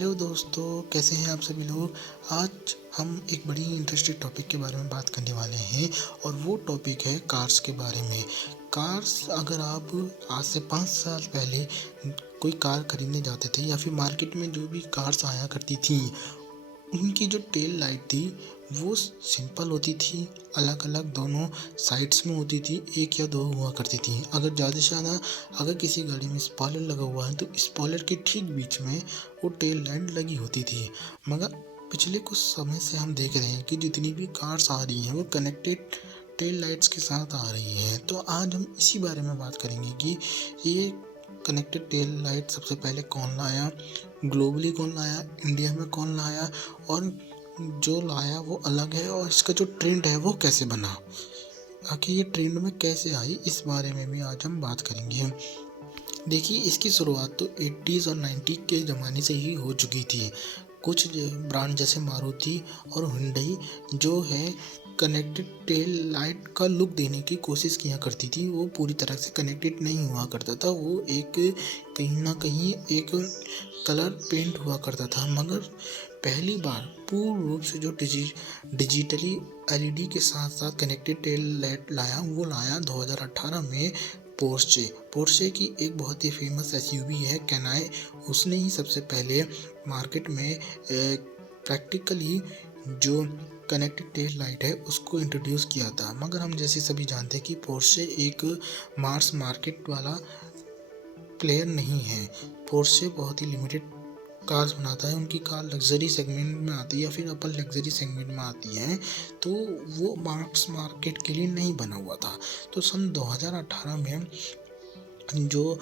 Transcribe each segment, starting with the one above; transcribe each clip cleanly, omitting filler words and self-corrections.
Hello दोस्तों, कैसे हैं आप सभी लोग। आज हम एक बड़ी इंटरेस्टिंग टॉपिक के बारे में बात करने वाले हैं और वो टॉपिक है कार्स के बारे में। कार्स, अगर आप आज से 5 साल पहले कोई कार खरीदने जाते थे या फिर मार्केट में जो भी कार्स आया करती थी, उनकी जो टेल लाइट थी वो सिंपल होती थी, अलग अलग दोनों साइड्स में होती थी, एक या दो हुआ करती थी। अगर ज़्यादा से ज़्यादा अगर किसी गाड़ी में स्पॉइलर लगा हुआ है तो स्पॉइलर के ठीक बीच में वो टेल लाइट लगी होती थी। मगर पिछले कुछ समय से हम देख रहे हैं कि जितनी भी कार्स आ रही हैं वो कनेक्टेड टेल लाइट्स के साथ आ रही हैं। तो आज हम इसी बारे में बात करेंगे कि ये कनेक्टेड टेल लाइट सबसे पहले कौन लाया, ग्लोबली कौन लाया, इंडिया में कौन लाया, और जो लाया वो अलग है, और इसका जो ट्रेंड है वो कैसे बना, आखिर ये ट्रेंड में कैसे आई, इस बारे में भी आज हम बात करेंगे। देखिए, इसकी शुरुआत तो 80s और 90 के ज़माने से ही हो चुकी थी। कुछ ब्रांड जैसे मारुति और हुंडई जो है कनेक्टेड टेल लाइट का लुक देने की कोशिश किया करती थी। वो पूरी तरह से कनेक्टेड नहीं हुआ करता था, वो एक कहीं ना कहीं एक कलर पेंट हुआ करता था। मगर पहली बार पूर्ण रूप से जो डिजिटली एलईडी के साथ साथ कनेक्टेड टेल लाइट लाया, वो लाया 2018 में पोर्शे की एक बहुत ही फेमस एसयूवी है कैनाई। उसने ही सबसे पहले मार्केट में प्रैक्टिकली जो कनेक्टेड टेल लाइट है उसको इंट्रोड्यूस किया था। मगर हम जैसे सभी जानते हैं कि पोर्शे एक मास मार्केट वाला प्लेयर नहीं है। पोर्शे बहुत ही लिमिटेड कार्स बनाता है। उनकी कार लग्जरी सेगमेंट में आती है या फिर अपर लग्जरी सेगमेंट में आती है, तो वो मास मार्केट के लिए नहीं बना हुआ था। तो सन 2018 में जो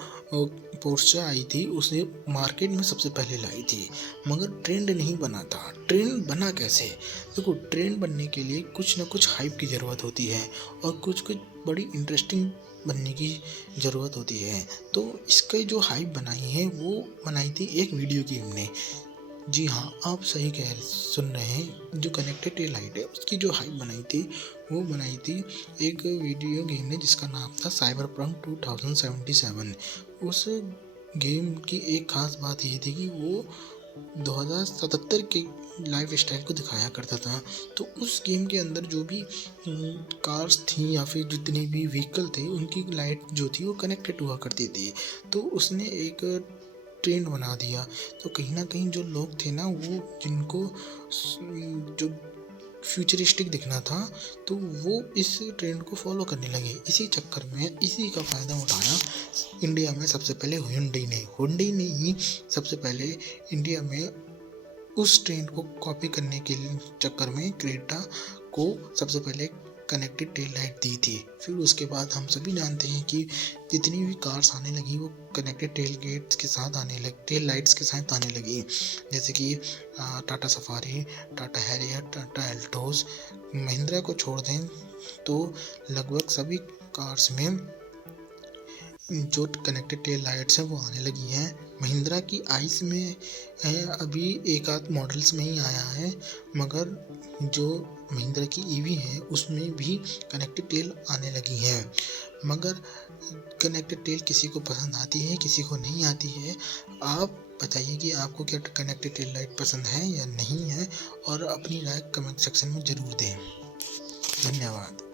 पोर्शे आई थी उसे मार्केट में सबसे पहले लाई थी, मगर ट्रेंड नहीं बना था। ट्रेंड बना कैसे? देखो, ट्रेंड बनने के लिए कुछ ना कुछ हाइप की ज़रूरत होती है और कुछ कुछ बड़ी इंटरेस्टिंग बनने की ज़रूरत होती है। तो इसका जो हाइप बनाई है वो बनाई थी एक वीडियो गेम ने। जी हाँ, आप सही सुन रहे हैं। जो कनेक्टेड टेल लाइट है उसकी जो हाइप बनाई थी वो बनाई थी एक वीडियो गेम ने जिसका नाम था साइबरपंक 2077। उस गेम की एक खास बात ये थी कि वो 2077 के लाइफ स्टाइल को दिखाया करता था। तो उस गेम के अंदर जो भी कार्स थी या फिर जितने भी व्हीकल थे उनकी लाइट जो थी वो कनेक्टेड हुआ करती थी। तो उसने एक ट्रेंड बना दिया। तो कहीं ना कहीं जो लोग थे ना, वो जिनको जो फ्यूचरिस्टिक दिखना था, तो वो इस ट्रेंड को फॉलो करने लगे। इसी चक्कर में इसी का फ़ायदा उठाया इंडिया में सबसे पहले हुंडई ने ही सबसे पहले इंडिया में उस ट्रेंड को कॉपी करने के चक्कर में क्रेटा को सबसे पहले कनेक्टेड टेल लाइट दी थी। फिर उसके बाद हम सभी जानते हैं कि जितनी भी कार्स आने लगी वो कनेक्टेड टेल लाइट्स के साथ आने लगी। जैसे कि टाटा सफारी, टाटा हैरियर, टाटा एल्टोस। महिंद्रा को छोड़ दें तो लगभग सभी कार्स में जो कनेक्टेड टेल लाइट्स हैं वो आने लगी हैं। महिंद्रा की आइस में है, अभी एक आध मॉडल्स में ही आया है, मगर जो महिंद्रा की ईवी है उसमें भी कनेक्टेड टेल आने लगी है। मगर कनेक्टेड टेल किसी को पसंद आती है, किसी को नहीं आती है। आप बताइए कि आपको क्या कनेक्टेड टेल लाइट पसंद है या नहीं है, और अपनी राय कमेंट सेक्शन में ज़रूर दें। धन्यवाद।